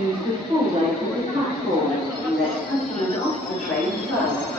use the full length of the platform and let customers off the train first.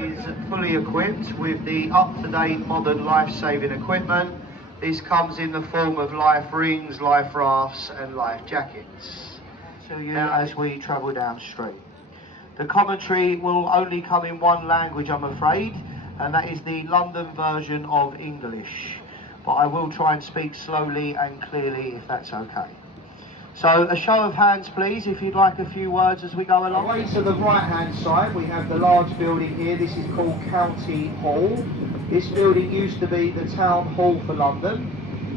Is fully equipped with the up-to-date modern life-saving equipment. This comes in the form of life rings, life rafts and life jackets to you as we travel downstream. The commentary will only come in one language, I'm afraid, and that is the London version of English, but I will try and speak slowly and clearly if that's okay. So a show of hands please if you'd like a few words as we go along. Away to the right hand side we have the large building here. This is called County Hall. This building used to be the Town Hall for London.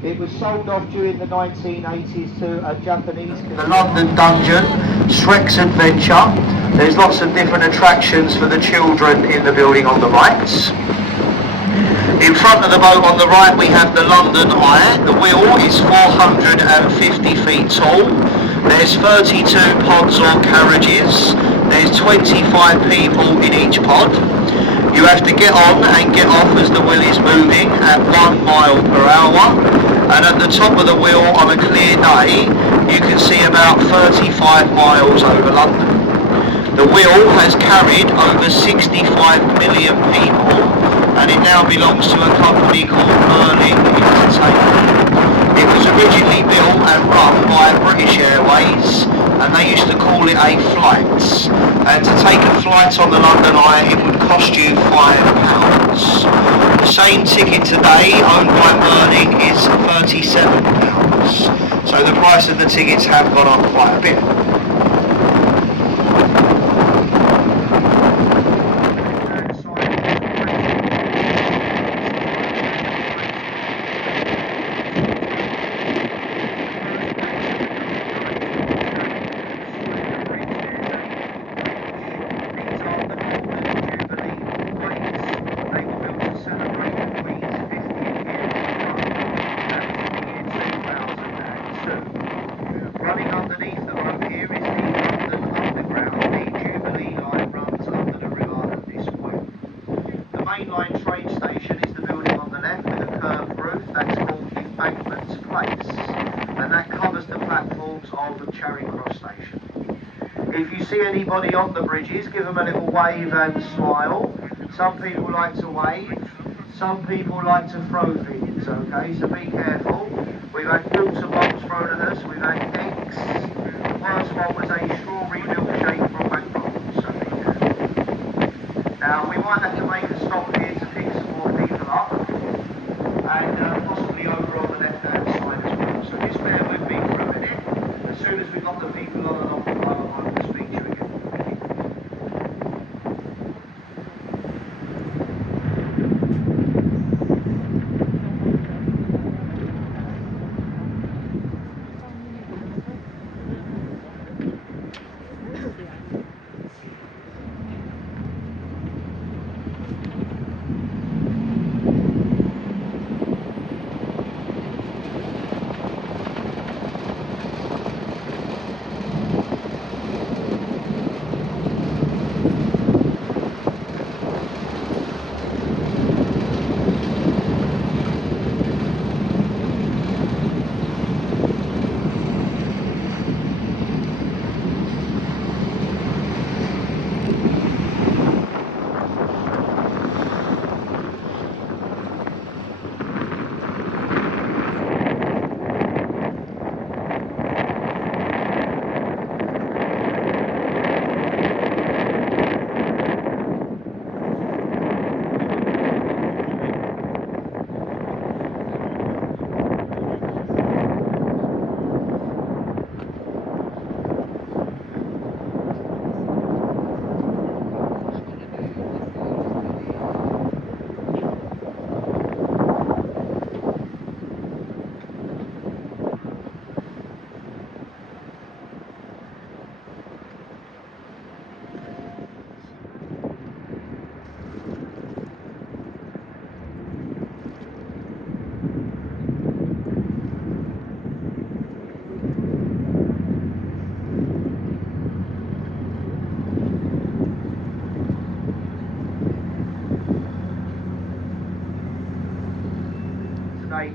It was sold off during the 1980s to a Japanese... The London Dungeon, Shrek's Adventure. There's lots of different attractions for the children in the building on the right. In front of the boat on the right we have the London Eye. The wheel is 450 feet tall. There's 32 pods or carriages. There's 25 people in each pod. You have to get on and get off as the wheel is moving at 1 mile per hour. And at the top of the wheel on a clear day you can see about 35 miles over London. The wheel has carried over 65 million people, and it now belongs to a company called Merlin Entertainment. It was originally built and run by British Airways, and they used to call it a flight. And to take a flight on the London Eye, it would cost you £5. The same ticket today, owned by Merlin, is £37. So the price of the tickets have gone up quite a bit. of Charing Cross Station. If you see anybody on the bridges, give them a little wave and smile. Some people like to wave, some people like to throw things, okay, so be careful. We've had water bottles thrown at us, we've had eggs. The worst one was a strawberry milkshake from McDonald's, so be careful. Now, we might have to make a stop here to pick some more people up, and possibly over on the left-hand side as well. So just bear with me for a minute. As soon as we've got the people on and off the boat, I will speak to you again.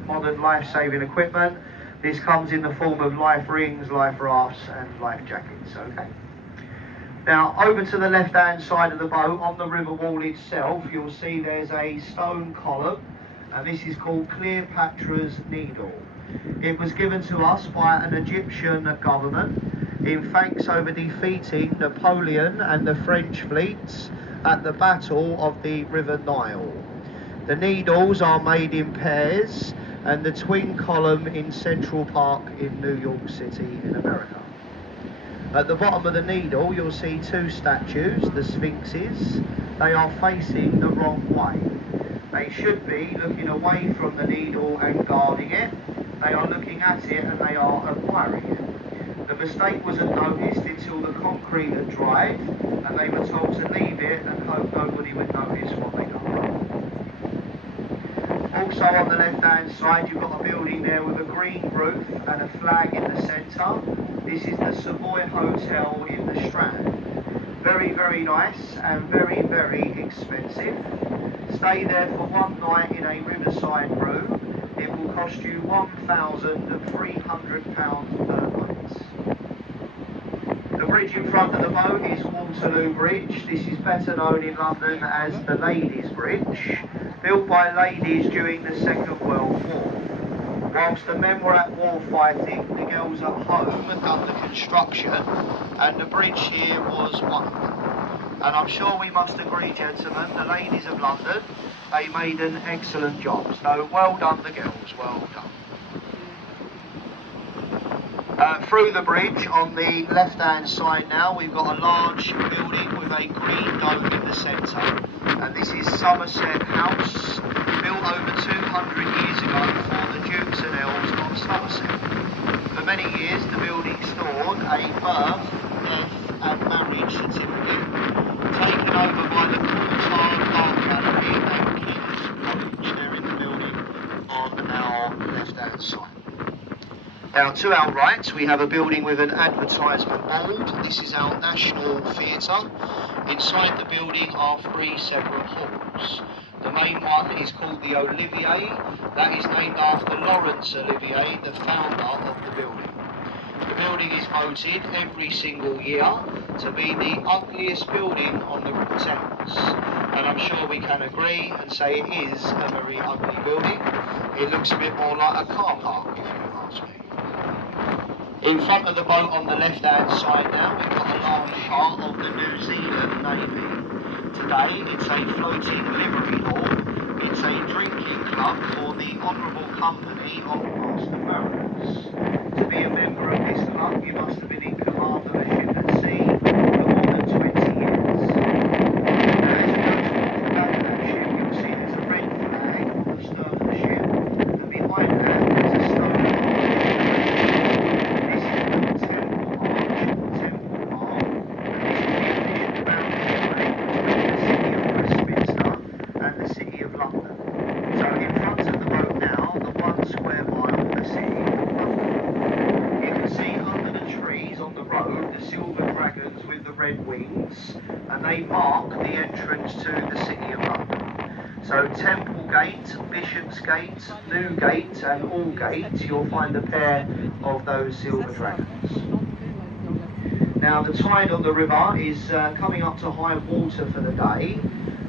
Modern life-saving equipment. This comes in the form of life rings, life rafts and life jackets, okay? Now over to the left-hand side of the boat, on the river wall itself, you'll see there's a stone column, and this is called Cleopatra's Needle. It was given to us by an Egyptian government in thanks over defeating Napoleon and the French fleets at the Battle of the River Nile. The needles are made in pairs, and the twin column in Central Park in New York City in America. At the bottom of the needle you'll see two statues, the Sphinxes. They are facing the wrong way. They should be looking away from the needle and guarding it. They are looking at it and they are admiring it. The mistake wasn't noticed until the concrete had dried and they were told to leave it and hope nobody would notice what they done. Also on the left-hand side you've got a building there with a green roof and a flag in the centre. This is the Savoy Hotel in the Strand. Very, very nice and very, very expensive. Stay there for one night in a riverside room. It will cost you £1,300 per night. The bridge in front of the boat is Waterloo Bridge. This is better known in London as the Ladies' Bridge, built by ladies during the Second World War. Whilst the men were at war fighting, the girls at home had done the construction, and the bridge here was one. And I'm sure we must agree, gentlemen, the ladies of London, they made an excellent job. So well done the girls, well done. Through the bridge on the left-hand side now, we've got a large building with a green dome in the centre. And this is Somerset House, built over 200 years ago for the Dukes and Earls of Somerset. For many years, the building stored a birth, death and marriage certificate, taken over by the Coulthard Art Gallery and King's College. They're in the building on our left-hand side. Now to our right we have a building with an advertisement board. This is our National Theatre. Inside the building are three separate halls. The main one is called the Olivier. That is named after Laurence Olivier, the founder of the building. The building is voted every single year to be the ugliest building on the Thames, and I'm sure we can agree and say it is a very ugly building. It looks a bit more like a car park, if you ask me. In front of the boat on the left-hand side now, we've got a large part of the New Zealand Navy. Today, it's a floating livery hall. It's a drinking club for the honourable company of Master Mariners. To be a member of this club, you must have been in command of a ship at sea for more than 20 years. Now, as you go towards the back of that ship, you'll see there's a red flag on the stern of the ship, and behind that there's a stone arch. This is the Temple Arch, or Temple Bar, and this is the official boundary between the city of Westminster and the city of London. So in front of the boat now, the 1 square mile of the city of London. You can see under the trees on the road the silver dragons with the red wings, and they mark the entrance to the city of London. So Temple Gate, Bishopsgate, Newgate and Aldgate, you'll find a pair of those silver dragons. Now the tide on the river is coming up to high water for the day.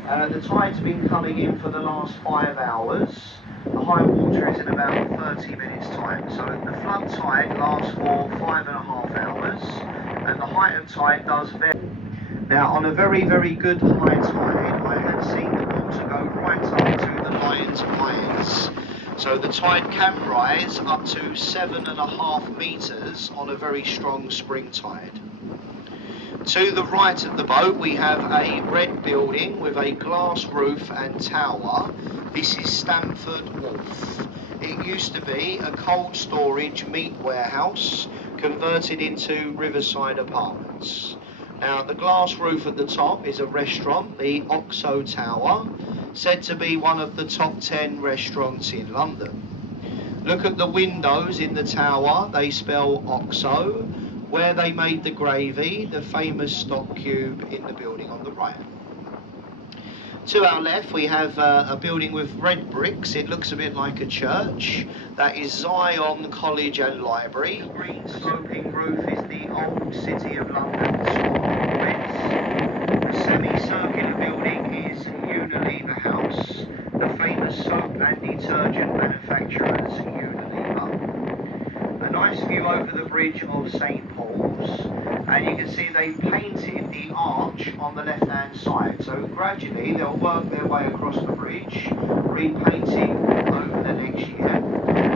The tide's been coming in for the last 5 hours. The high water is in about 30 minutes time. So the flood tide lasts for 5.5 hours, and the height of tide does vary. Now on a very, very good high tide, I have seen the water go right up to the lion's eyes. So the tide can rise up to 7.5 metres on a very strong spring tide. To the right of the boat we have a red building with a glass roof and tower. This is Stamford Wharf. It used to be a cold storage meat warehouse converted into riverside apartments. Now the glass roof at the top is a restaurant, the Oxo Tower, said to be one of the top 10 restaurants in London. Look at the windows in the tower, they spell Oxo, where they made the gravy, the famous stock cube in the building on the right. To our left we have a building with red bricks. It looks a bit like a church. That is Zion College and Library. The green sloping roof is the old City of London School complex. The semicircular building is Unilever House, the famous soap and detergent manufacturers Unilever. A nice view over the bridge of St Paul's, and you can see they painted the arch on the left hand side, so gradually they'll work their way across the bridge, repainting over the next year.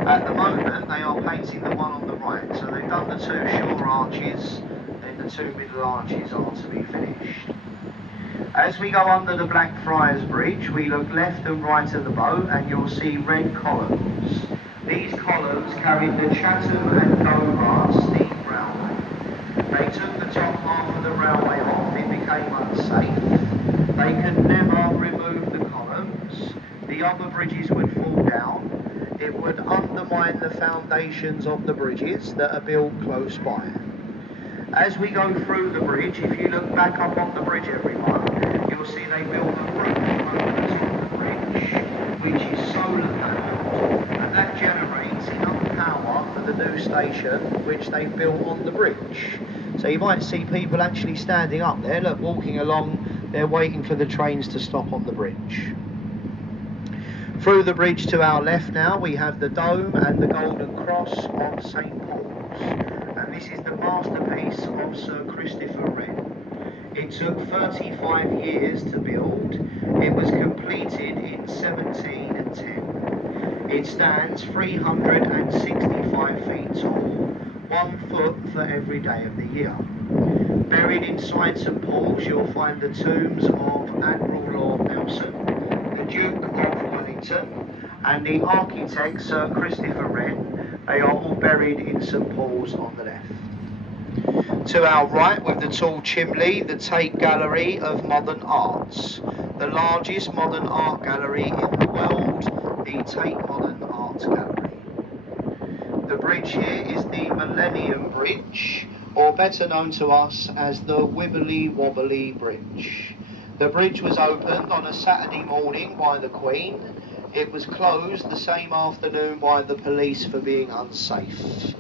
At the moment they are painting the one on the right, so they've done the 2 shore arches, and the 2 middle arches are to be finished. As we go under the Blackfriars Bridge, we look left and right of the boat and you'll see red columns. These columns carried the Chatham and Dover steam railway. They took the top half of the railway off, it became unsafe. They could never remove the columns. The other bridges would fall down. It would undermine the foundations of the bridges that are built close by. As we go through the bridge, if you look back up on the bridge everyone, you'll see they built a roof over the top of the bridge, which is solar panelled, and that generates enough power for the new station which they've built on the bridge. So you might see people actually standing up there, look, walking along, they're waiting for the trains to stop on the bridge. Through the bridge to our left now we have the dome and the golden cross of St Paul's, and this is the masterpiece of Sir Christopher Wren. It took 35 years to build. It was completed in 1710. It stands 365 feet tall, 1 foot for every day of the year. Buried inside St Paul's you'll find the tombs of Admiral Lord Nelson, the Duke of Wellington and the architect Sir Christopher Wren. They are all buried in St Paul's on the left. To our right with the tall chimney, the Tate Gallery of Modern Arts, the largest modern art gallery in the world, the Tate Modern Art Gallery. The bridge here is the Millennium Bridge, or better known to us as the Wibbly Wobbly Bridge. The bridge was opened on a Saturday morning by the Queen. It was closed the same afternoon by the police for being unsafe.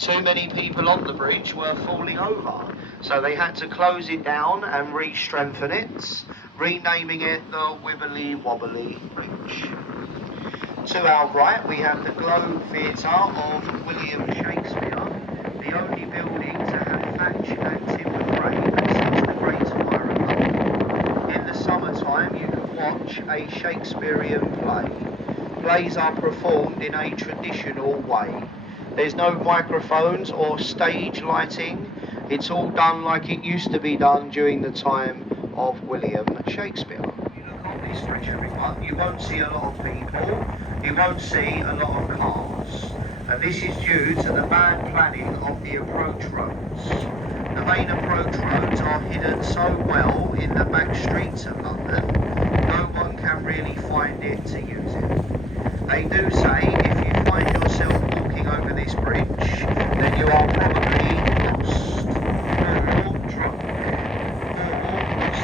too many people on the bridge were falling over. So they had to close it down and re-strengthen it, renaming it the Wibbly Wobbly Bridge. To our right, we have the Globe Theatre of William Shakespeare, the only building to have thatch and timber frame since the Great Fire of London. In the summertime, you can watch a Shakespearean play. Plays are performed in a traditional way. There's no microphones or stage lighting. It's all done like it used to be done during the time of William Shakespeare. You look on this stretch, everyone, you won't see a lot of people, you won't see a lot of cars. And this is due to the bad planning of the approach roads. The main approach roads are hidden so well in the back streets of London, no one can really find it to use it. They do say if you find yourself walking over this bridge, then you are probably lost, or drunk, or lost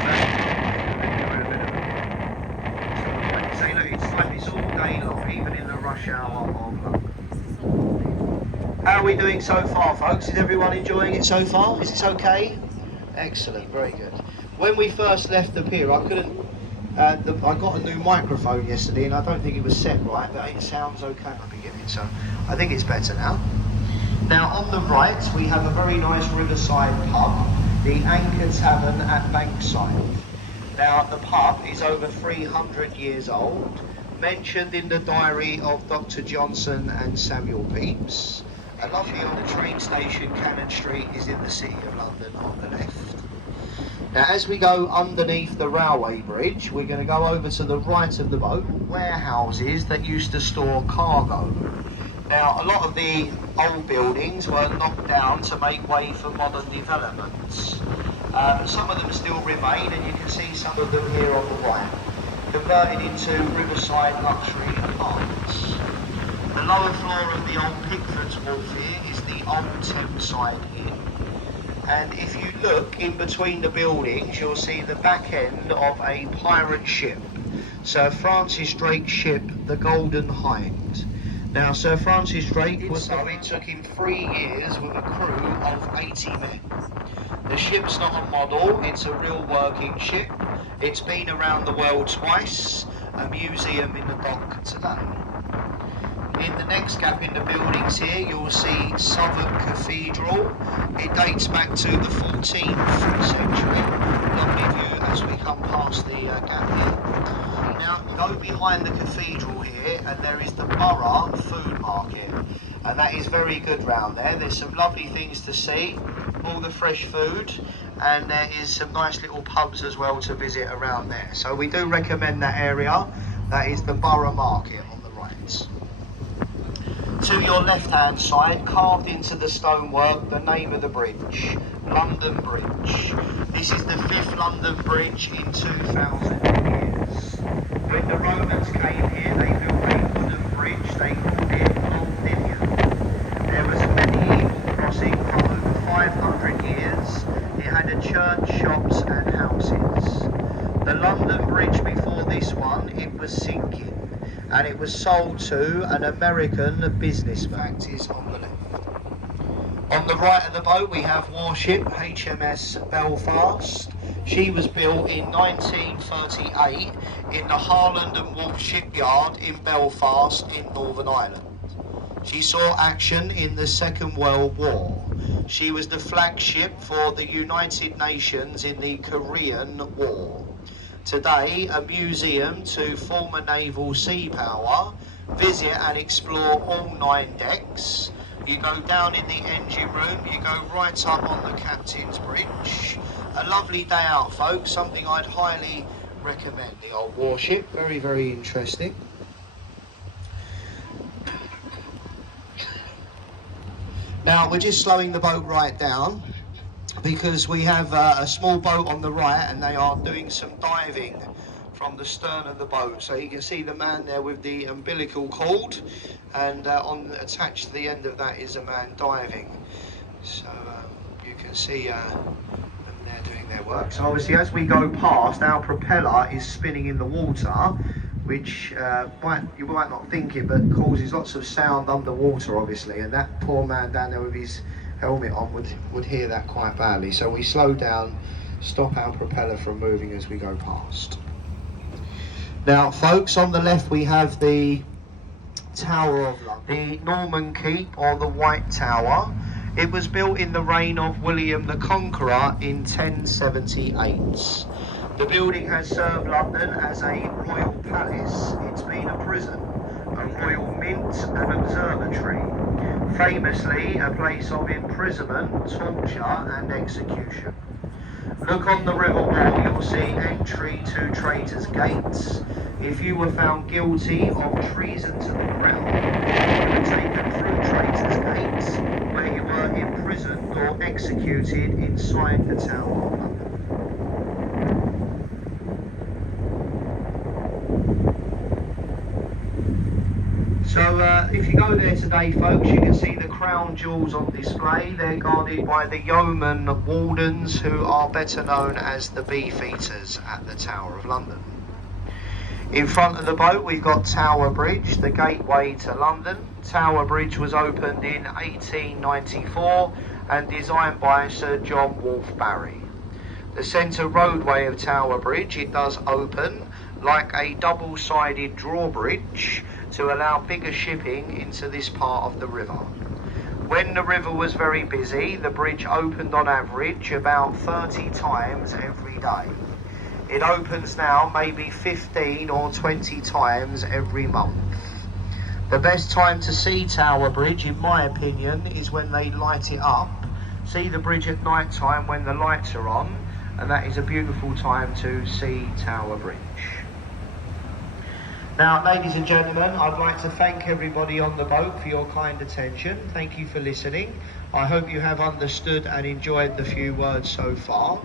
say, look, it's like it's all day long, even in the rush hour of London. How are we doing so far, folks? Is everyone enjoying it so far? Is this okay? Excellent, very good. When we first left the pier, I couldn't. I got a new microphone yesterday, and I don't think it was set right, but it sounds okay at the beginning, so I think it's better now. Now, on the right, we have a very nice riverside pub, the Anchor Tavern at Bankside. Now, the pub is over 300 years old, mentioned in the diary of Dr. Johnson and Samuel Pepys. And lovely on the train station, Cannon Street is in the City of London on the left. Now, as we go underneath the railway bridge, we're going to go over to the right of the boat, warehouses that used to store cargo. Now, a lot of the old buildings were knocked down to make way for modern developments. Some of them still remain, and you can see some of them here on the right, converted into riverside luxury apartments. The lower floor of the old Pickford's Wharf here is the old Thameside Inn. And if you look in between the buildings, you'll see the back end of a pirate ship. Sir Francis Drake's ship, the Golden Hind. Now, Sir Francis Drake was so it took him 3 years with a crew of 80 men. The ship's not a model, it's a real working ship. It's been around the world twice, a museum in the dock today. In the next gap in the buildings here, you'll see Southwark Cathedral. It dates back to the 14th century. Lovely view as we come past the gap here. Now, go behind the cathedral here, and there is the Borough Food Market. And that is very good round there. There's some lovely things to see, all the fresh food, and there is some nice little pubs as well to visit around there. So we do recommend that area. That is the Borough Market on the right. To your left-hand side, carved into the stonework, the name of the bridge, London Bridge. This is the 5th London Bridge in 2,000 years. When the Romans came here, they built a wooden bridge, they called it Londinium. There was a medieval crossing for over 500 years. It had a church, shops and houses. The London Bridge before this one, it was sinking, and it was sold to an American businessman. Is on the left. On the right of the boat we have warship HMS Belfast. She was built in 1938 in the Harland and Wolff shipyard in Belfast in Northern Ireland. She saw action in the Second World War. She was the flagship for the United Nations in the Korean War. Today, a museum to former naval sea power. Visit and explore all 9 decks. You go down in the engine room, you go right up on the captain's bridge. A lovely day out, folks, something I'd highly recommend. The old warship, very, very interesting. Now, we're just slowing the boat right down, because we have a small boat on the right, and they are doing some diving from the stern of the boat. So you can see the man there with the umbilical cord, and attached to the end of that is a man diving. So you can see them there doing their work. So obviously as we go past, our propeller is spinning in the water, which you might not think it, but causes lots of sound underwater, obviously, and that poor man down there with his helmet on would hear that quite badly. So we slow down, stop our propeller from moving as we go past. Now, folks, on the left we have the Tower of London, the Norman Keep, or the White Tower. It was built in the reign of William the Conqueror in 1078. The building has served London as a royal palace. It's been a prison, a royal mint, an observatory. Famously, a place of imprisonment, torture and execution. Look on the river wall, you'll see entry to Traitors' Gates. If you were found guilty of treason to the crown, you were taken through Traitors' Gates, where you were imprisoned or executed inside the Tower of London. So if you go there today, folks, you can see the crown jewels on display. They're guarded by the yeoman wardens, who are better known as the Beefeaters at the Tower of London. In front of the boat we've got Tower Bridge, the gateway to London. Tower Bridge was opened in 1894 and designed by Sir John Wolfe Barry. The centre roadway of Tower Bridge, it does open like a double-sided drawbridge to allow bigger shipping into this part of the river. When the river was very busy, the bridge opened on average about 30 times every day. It opens now maybe 15 or 20 times every month. The best time to see Tower Bridge, in my opinion, is when they light it up. See the bridge at night time when the lights are on, and that is a beautiful time to see Tower Bridge. Now, ladies and gentlemen, I'd like to thank everybody on the boat for your kind attention. Thank you for listening. I hope you have understood and enjoyed the few words so far.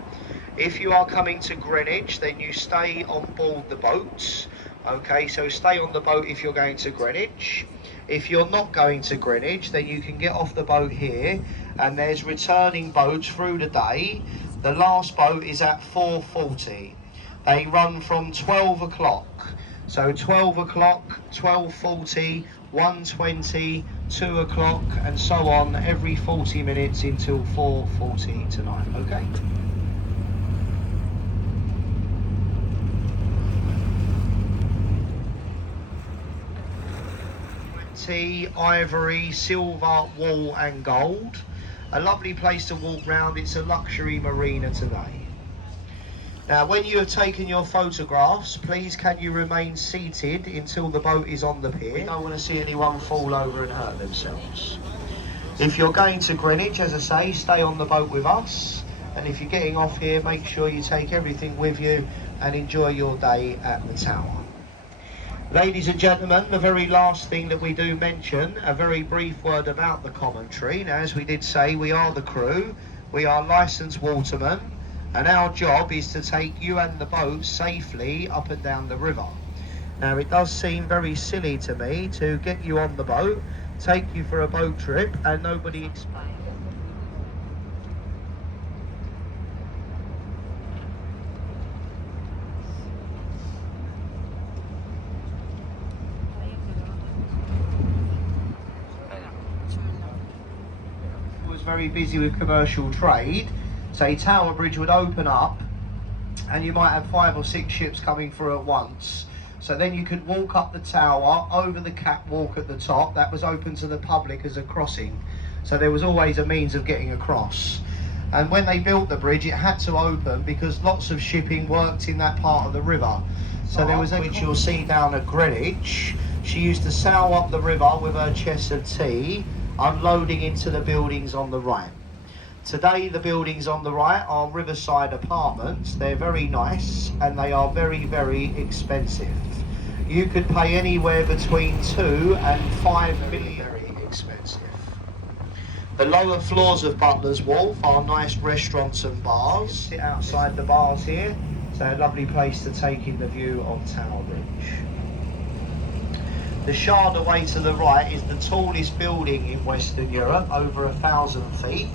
If you are coming to Greenwich, then you stay on board the boats. Okay, so stay on the boat if you're going to Greenwich. If you're not going to Greenwich, then you can get off the boat here, and there's returning boats through the day. The last boat is at 4:40. They run from 12 o'clock. So 12 o'clock, 12:40, 1:20, 2 o'clock, and so on, every 40 minutes until 4:40 tonight, okay? Ivory, silver, wool and gold. A lovely place to walk round. It's a luxury marina today. Now, when you have taken your photographs, please can you remain seated until the boat is on the pier. We don't want to see anyone fall over and hurt themselves. If you're going to Greenwich, as I say, stay on the boat with us. And if you're getting off here, make sure you take everything with you and enjoy your day at the Tower. Ladies and gentlemen, the very last thing that we do mention, a very brief word about the commentary. Now, as we did say, we are the crew, we are licensed watermen, and our job is to take you and the boat safely up and down the river. Now, it does seem very silly to me to get you on the boat, take you for a boat trip, and nobody explains. Very busy with commercial trade, say Tower Bridge would open up and you might have 5 or 6 ships coming through at once. So then you could walk up the tower, over the catwalk at the top, that was open to the public as a crossing. So there was always a means of getting across. And when they built the bridge, it had to open because lots of shipping worked in that part of the river. So there was, which you'll see down at Greenwich, she used to sail up the river with her chest of tea, unloading into the buildings on the right. Today the buildings on the right are riverside apartments. They're very nice and they are very, very expensive. You could pay anywhere between 2 and 5 million. Very expensive. The lower floors of Butler's Wharf are nice restaurants and bars. Sit outside the bars here, so a lovely place to take in the view of Tower Bridge. The Shard away to the right is the tallest building in Western Europe, over 1,000 feet.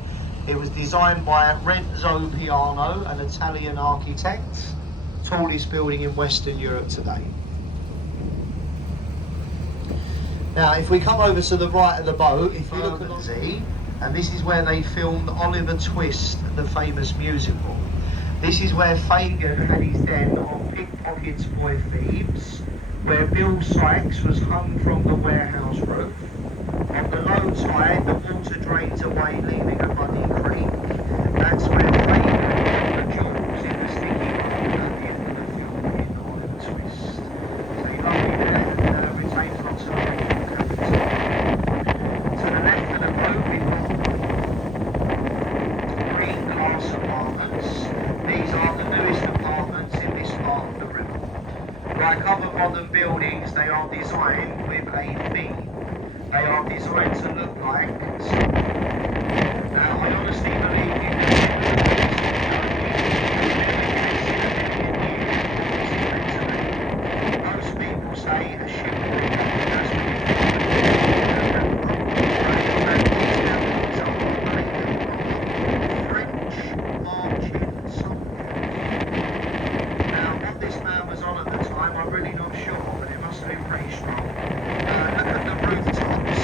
It was designed by Renzo Piano, an Italian architect. Tallest building in Western Europe today. Now, if we come over to the right of the boat, if you look at the and this is where they filmed Oliver Twist, the famous musical. This is where Fagin had his den on Pickpockets Boy Thieves, where Bill Sykes was hung from the warehouse roof. On the low tide, the water drains away, leaving a muddy creek. That's where Fagin got the jewels in the sticky hole at the end of the film in Oliver Twist. So you lovely there, retains lots of original capital. To the left of the boat, we've got green glass apartments. These are the newest apartments in this part of the river. Like other modern buildings, they are designed with a theme. They are designed to look like. Now, I honestly believe you can most people say a shipwreck. That's what you French marching song. Now, what this man was on at the time, I'm really not sure, but it must have been pretty strong. Look at the rooftops.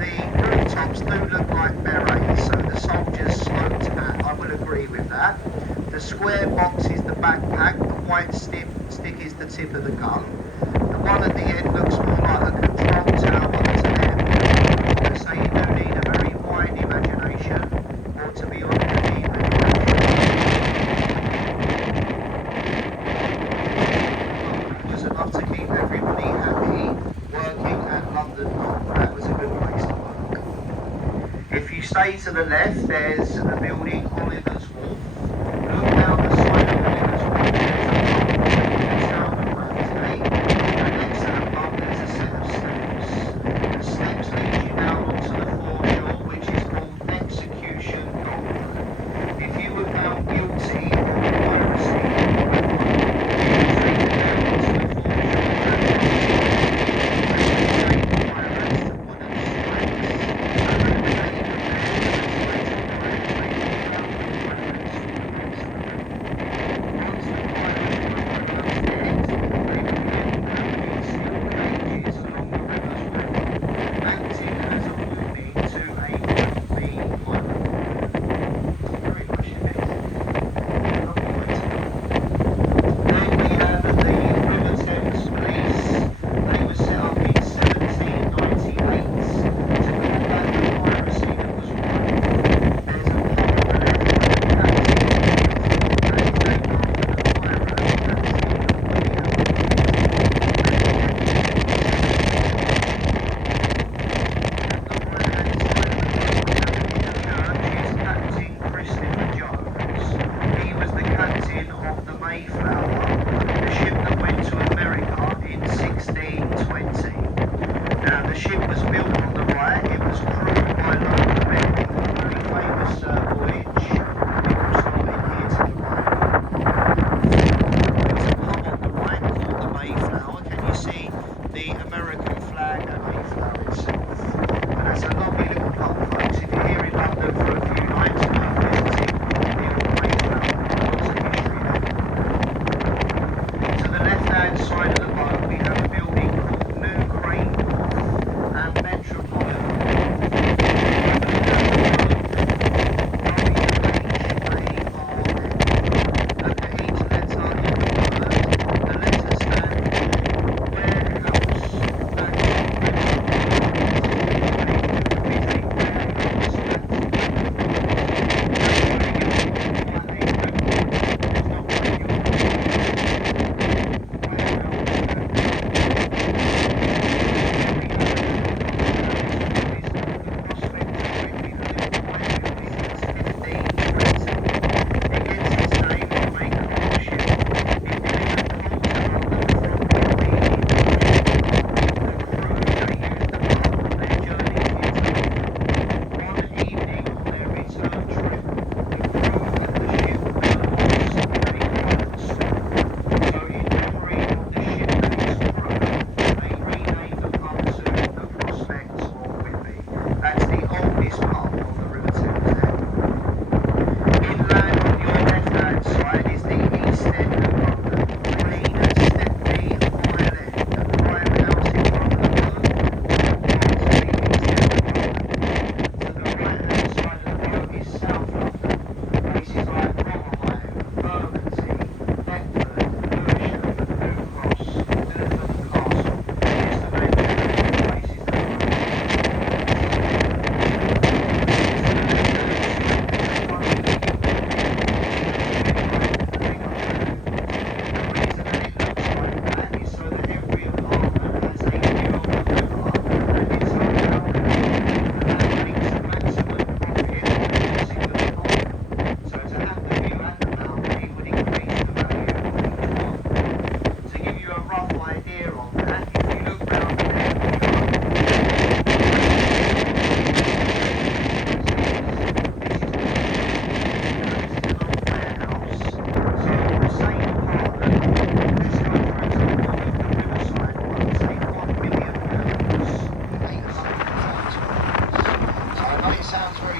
The rooftops do look like berets, so the soldiers smoked at. I will agree with that. The square box is the backpack, the white stick is the tip of the gun. The one at the end looks more like a control tower to them. So you do need a very wide imagination, or to be honest, you need was enough to keep everybody happy working at London Dock. That was a good place to work. If you stay to the left, there's the building Oliver's Wharf. Look down the side of Oliver's Wharf, there's a town of Ramsgate, and next to the pub there's a set of steps. The steps lead you down onto the foreshore, which is called Execution Gold. If you were found guilty of piracy,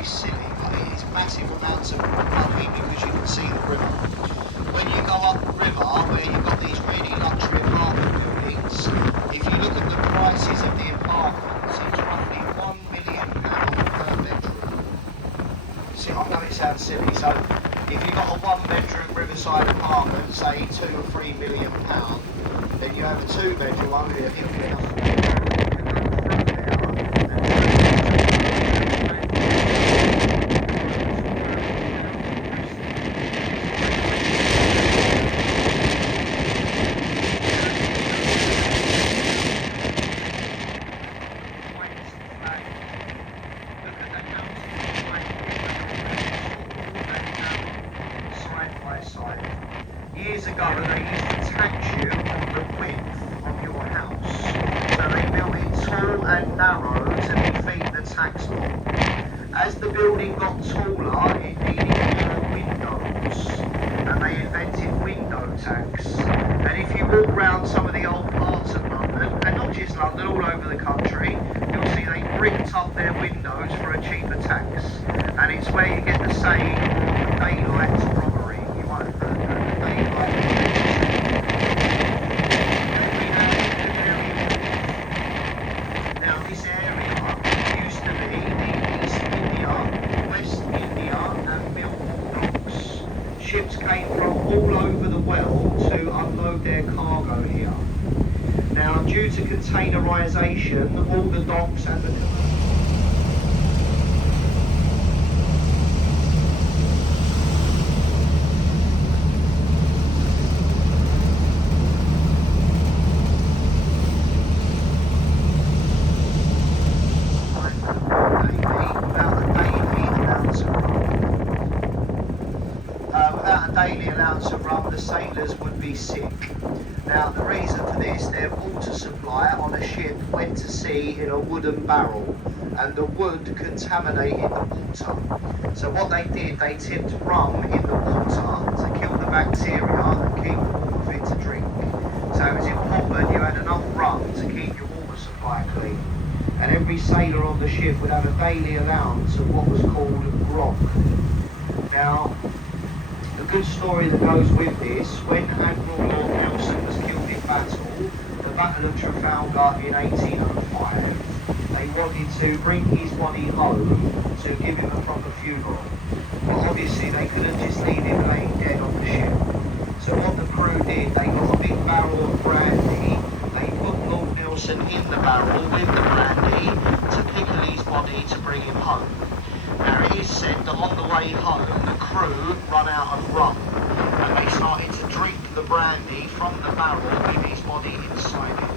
very silly, but it is massive amounts of money because you can see the river. When you go up the river, where you've got these really luxury apartment buildings, if you look at the prices of the apartments, it's roughly £1 million per bedroom. See, I know it sounds silly, so if you've got a one-bedroom riverside apartment, say £2 or £3 million, then you have a two-bedroom one with a years ago, they used to tax you on the width of your house. So they built it tall and narrow to defeat the tax law. As the building got taller, it needed more windows, and they invented window tax. And if you walk around some of the old parts of London, and not just London, all over the country, you'll see they bricked up their windows for a cheaper tax. And it's where you get the saying of daylight robbery. You might have heard that. Now this area used to be the East India, West India and Milk docks. Ships came from all over the world to unload their cargo here. Now due to containerisation, all the docks and the daily allowance of rum, the sailors would be sick. Now the reason for this, their water supply on a ship went to sea in a wooden barrel, and the wood contaminated the water. So what they did, they tipped rum in the water to kill the bacteria and keep warm fit to drink. So it was important you had enough rum to keep your water supply clean. And every sailor on the ship would have a daily allowance of what was called grog. Now, the good story that goes with this, when Admiral Lord Nelson was killed in battle, the Battle of Trafalgar in 1805, they wanted to bring his body home to give him a proper funeral. But obviously they couldn't just leave him laying dead on the ship. So what the crew did, they got a big barrel of brandy, they put Lord Nelson in the barrel with the brandy to pickle his body to bring him home. Now it is said that on the way home, the crew run out of rum, and they started to drink the brandy from the barrel with his body inside it,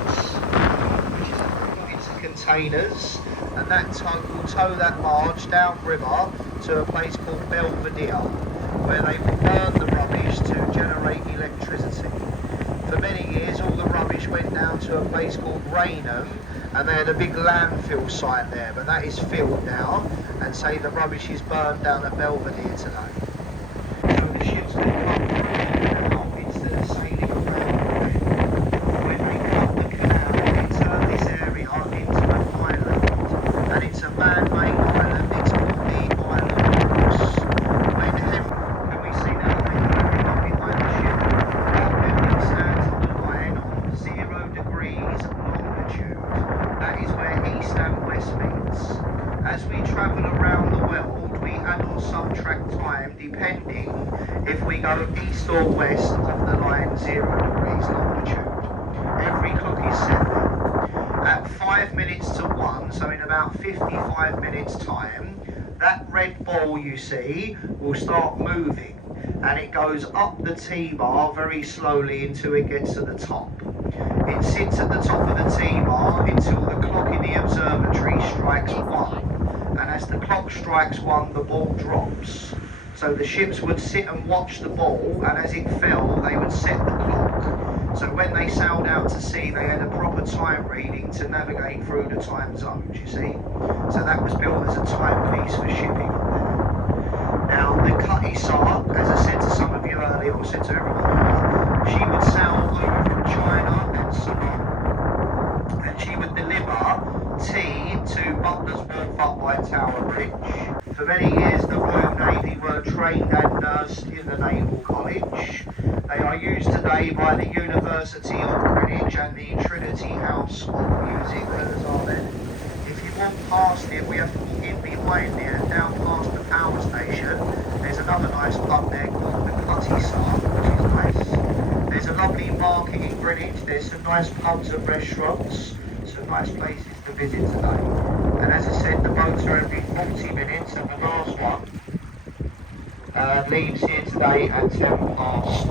which is put into containers, and that will tow that barge downriver to a place called Belvedere, where they will burn the rubbish to generate electricity. For many years, all the rubbish went down to a place called Rainham, and they had a big landfill site there, but that is filled now, and say the rubbish is burned down at Belvedere today. So the ships will come through the canal instead of sailing around the bend. When they cut the canal, they turn this area into an island, and it's a man-made island. It's called the Island of Ross. Can we see that? They behind the ship. That building stands on the line on 0 degrees longitude. That is where east and west meets. As we travel around the world, we add or subtract time depending if we go east or west of the line 0 degrees longitude. Every clock is set there. At 5 minutes to 1, so in about 55 minutes time, that red ball you see will start moving, and it goes up the T-bar very slowly until it gets to the top. It sits at the top of the T-bar until the clock in the observatory strikes 1. And as the clock strikes 1, the ball drops. So the ships would sit and watch the ball, and as it fell, they would set the clock. So when they sailed out to sea, they had a proper time reading to navigate through the time zones, you see. So that was built as a timepiece for shipping up there. Now, the Cutty Sark, as I said to some of you earlier, or said to everyone earlier, she would sail over from China and Ceylon, and she would deliver tea to Butler's Wharf up by Tower Bridge. For many years, the Royal Navy were trained and nursed in the Naval College. They are used today by the University of Greenwich and the Trinity House of Music. Those are there. If you walk past it, we have to walk in behind it and down past the power station. There's another nice pub there called the Cutty Sar, which is nice. There's a lovely market in Greenwich. There's some nice pubs and restaurants. Some nice places to visit today. And as I said, the boats are every 40 minutes, and the last one leaves here today at 10 past.